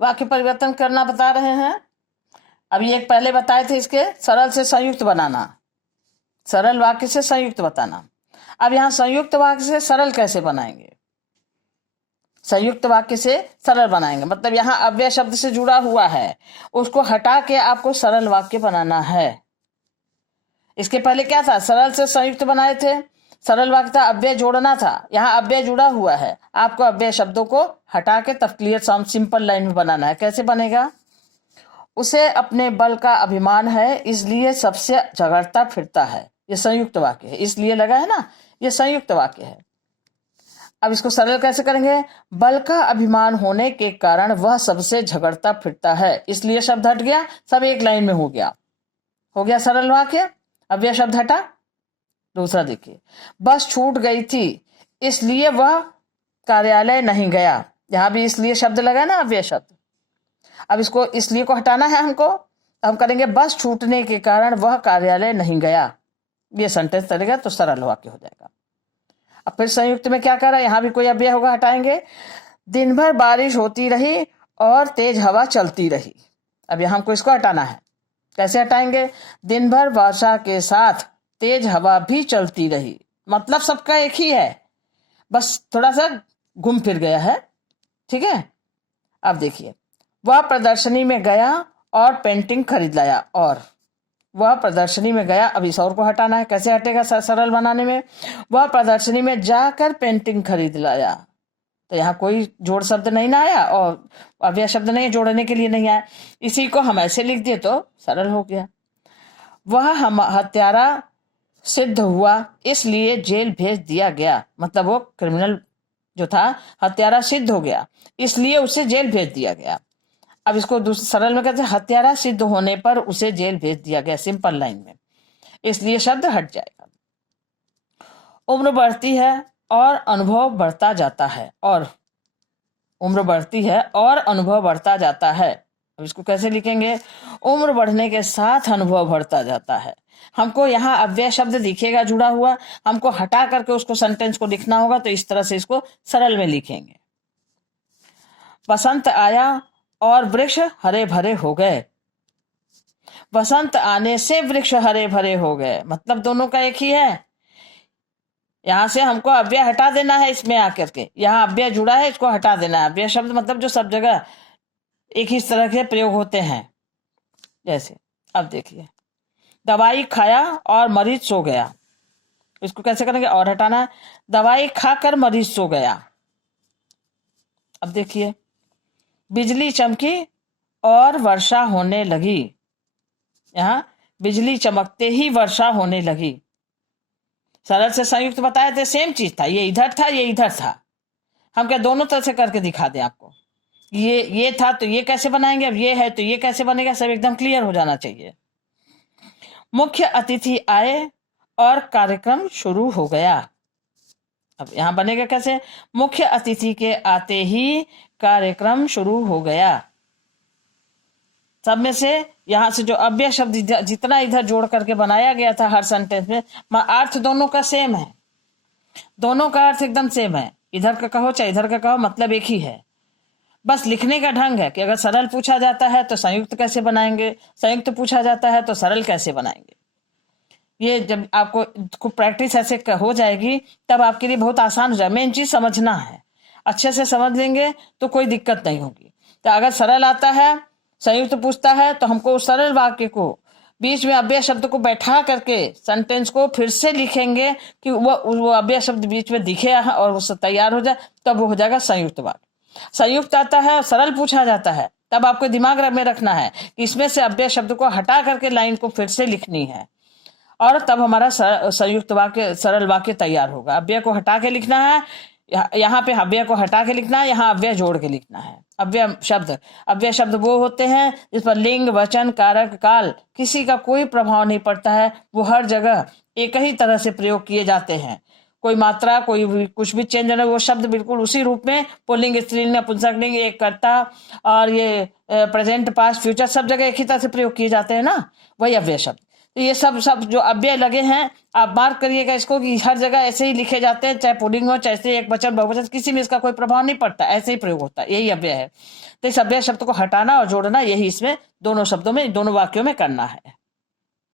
वाक्य परिवर्तन करना बता रहे हैं। अभी एक पहले बताए थे इसके सरल से संयुक्त बनाना, सरल वाक्य से संयुक्त बताना। अब यहाँ संयुक्त वाक्य से सरल कैसे बनाएंगे? संयुक्त वाक्य से सरल बनाएंगे मतलब यहाँ अव्यय शब्द से जुड़ा हुआ है, उसको हटा के आपको सरल वाक्य बनाना है। इसके पहले क्या था? सरल से संयुक्त बनाए थे, सरल वाक्य था, अव्यय जोड़ना था। यहाँ अव्यय जुड़ा हुआ है, आपको अव्यय शब्दों को हटा के तब क्लियर सिंपल लाइन में बनाना है। कैसे बनेगा? उसे अपने बल का अभिमान है इसलिए सबसे झगड़ता फिरता है। ये संयुक्त वाक्य है, इसलिए लगा है ना, ये संयुक्त वाक्य है। अब इसको सरल कैसे करेंगे? बल का अभिमान होने के कारण वह सबसे झगड़ता फिरता है, इसलिए शब्द हट गया, सब एक लाइन में हो गया सरल वाक्य। अव्यय शब्द हटा। दूसरा देखिए, बस छूट गई थी इसलिए वह कार्यालय नहीं गया। यहां भी इसलिए शब्द लगा ना, अव्यय शब्द। अब इसको इसलिए को हटाना है हमको, हम करेंगे बस छूटने के कारण वह कार्यालय नहीं गया। ये सेंटेंस चलेगा तो सरल वाक्य हो जाएगा। अब फिर संयुक्त में क्या कर रहा है? यहां भी कोई अव्यय होगा, हटाएंगे। दिन भर बारिश होती रही और तेज हवा चलती रही। अब यहां हमको इसको हटाना है। कैसे हटाएंगे? दिन भर वर्षा के साथ तेज हवा भी चलती रही, मतलब सबका एक ही है, बस थोड़ा सा घूम फिर गया है। ठीक है। अब देखिए, वह प्रदर्शनी में गया और पेंटिंग खरीद लाया। और वह प्रदर्शनी में गया, अब इस और को हटाना है। कैसे हटेगा सरल बनाने में? वह प्रदर्शनी में जाकर पेंटिंग खरीद लाया, तो यहाँ कोई जोड़ शब्द नहीं ना आया और अव्यय शब्द नहीं जोड़ने के लिए नहीं आया। इसी को हम ऐसे लिख दिए तो सरल हो गया। वह हम हत्यारा सिद्ध हुआ इसलिए जेल भेज दिया गया, मतलब वो क्रिमिनल जो था हत्यारा सिद्ध हो गया इसलिए उसे जेल भेज दिया गया। अब इसको दूसरे सरल में कहते हैं हत्यारा सिद्ध होने पर उसे जेल भेज दिया गया, सिंपल लाइन में, इसलिए शब्द हट जाएगा। उम्र बढ़ती है और अनुभव बढ़ता जाता है। और उम्र बढ़ती है और अनुभव बढ़ता जाता है। अब इसको कैसे लिखेंगे? उम्र बढ़ने के साथ अनुभव बढ़ता जाता है। हमको यहाँ अव्यय शब्द दिखेगा जुड़ा हुआ, हमको हटा करके उसको सेंटेंस को लिखना होगा, तो इस तरह से इसको सरल में लिखेंगे। बसंत आया और वृक्ष हरे भरे हो गए। बसंत आने से वृक्ष हरे भरे हो गए, मतलब दोनों का एक ही है। यहां से हमको अव्यय हटा देना है, इसमें आकर के यहाँ अव्यय जुड़ा है, इसको हटा देना है। अव्यय शब्द मतलब जो सब जगह एक ही तरह के प्रयोग होते हैं। जैसे अब देखिए, दवाई खाया और मरीज सो गया। इसको कैसे करेंगे? और हटाना है। दवाई खाकर मरीज सो गया। अब देखिए, बिजली चमकी और वर्षा होने लगी। यहां बिजली चमकते ही वर्षा होने लगी। सरल से संयुक्त बताए थे, सेम चीज था, ये इधर था, ये इधर था। हम क्या दोनों तरह से करके दिखा दें आपको? ये था तो ये कैसे बनाएंगे, अब ये है तो ये कैसे बनेगा, सब एकदम क्लियर हो जाना चाहिए। मुख्य अतिथि आए और कार्यक्रम शुरू हो गया। अब यहां बनेगा कैसे? मुख्य अतिथि के आते ही कार्यक्रम शुरू हो गया। सब में से यहां से जो अव्यय शब्द जितना इधर जोड़ करके बनाया गया था हर सेंटेंस में, अर्थ दोनों का सेम है, दोनों का अर्थ एकदम सेम है। इधर का कहो चाहे इधर का कहो, मतलब एक ही है। बस लिखने का ढंग है कि अगर सरल पूछा जाता है तो संयुक्त कैसे बनाएंगे, संयुक्त पूछा जाता है तो सरल कैसे बनाएंगे। ये जब आपको प्रैक्टिस ऐसे हो जाएगी तब आपके लिए बहुत आसान हो जाएगा। मेन चीज समझना है, अच्छे से समझ लेंगे तो कोई दिक्कत नहीं होगी। तो अगर सरल आता है, संयुक्त पूछता है, तो हमको उस सरल वाक्य को बीच में अव्यय शब्द को बैठा करके सेंटेंस को फिर से लिखेंगे कि वो अव्यय शब्द बीच में दिखे और वो तैयार हो जाए, तब वो हो जाएगा संयुक्त वाक्य। संयुक्त आता है, सरल पूछा जाता है, तब आपको दिमाग में रखना है कि इसमें से अव्यय शब्द को हटा करके लाइन को फिर से लिखनी है, और तब हमारा संयुक्त वाक्य, सरल वाक्य तैयार होगा। अव्यय को हटा के लिखना है, यहाँ पे अव्यय को हटा के लिखना है, यहाँ अव्यय जोड़ के लिखना है। अव्यय शब्द वो होते हैं जिस पर लिंग, वचन, कारक, काल किसी का कोई प्रभाव नहीं पड़ता है, वो हर जगह एक ही तरह से प्रयोग किए जाते हैं। कोई मात्रा, कोई कुछ भी चेंज है, वो शब्द बिल्कुल उसी रूप में, पुल्लिंग, स्त्रीलिंग, नपुंसकलिंग, एक कर्ता और ये प्रेजेंट, पास्ट, फ्यूचर सब जगह एक ही तरह से प्रयोग किए जाते हैं ना, वही अव्यय शब्द। तो ये सब सब जो अव्यय लगे हैं, आप मार्क करिएगा इसको कि हर जगह ऐसे ही लिखे जाते हैं, चाहे पुल्लिंग हो चाहे एक वचन बहुवचन, किसी में इसका कोई प्रभाव नहीं पड़ता, ऐसे ही प्रयोग होता है, यही अव्यय है। तो इस अव्यय शब्द को हटाना और जोड़ना, यही इसमें दोनों शब्दों में, दोनों वाक्यों में करना है।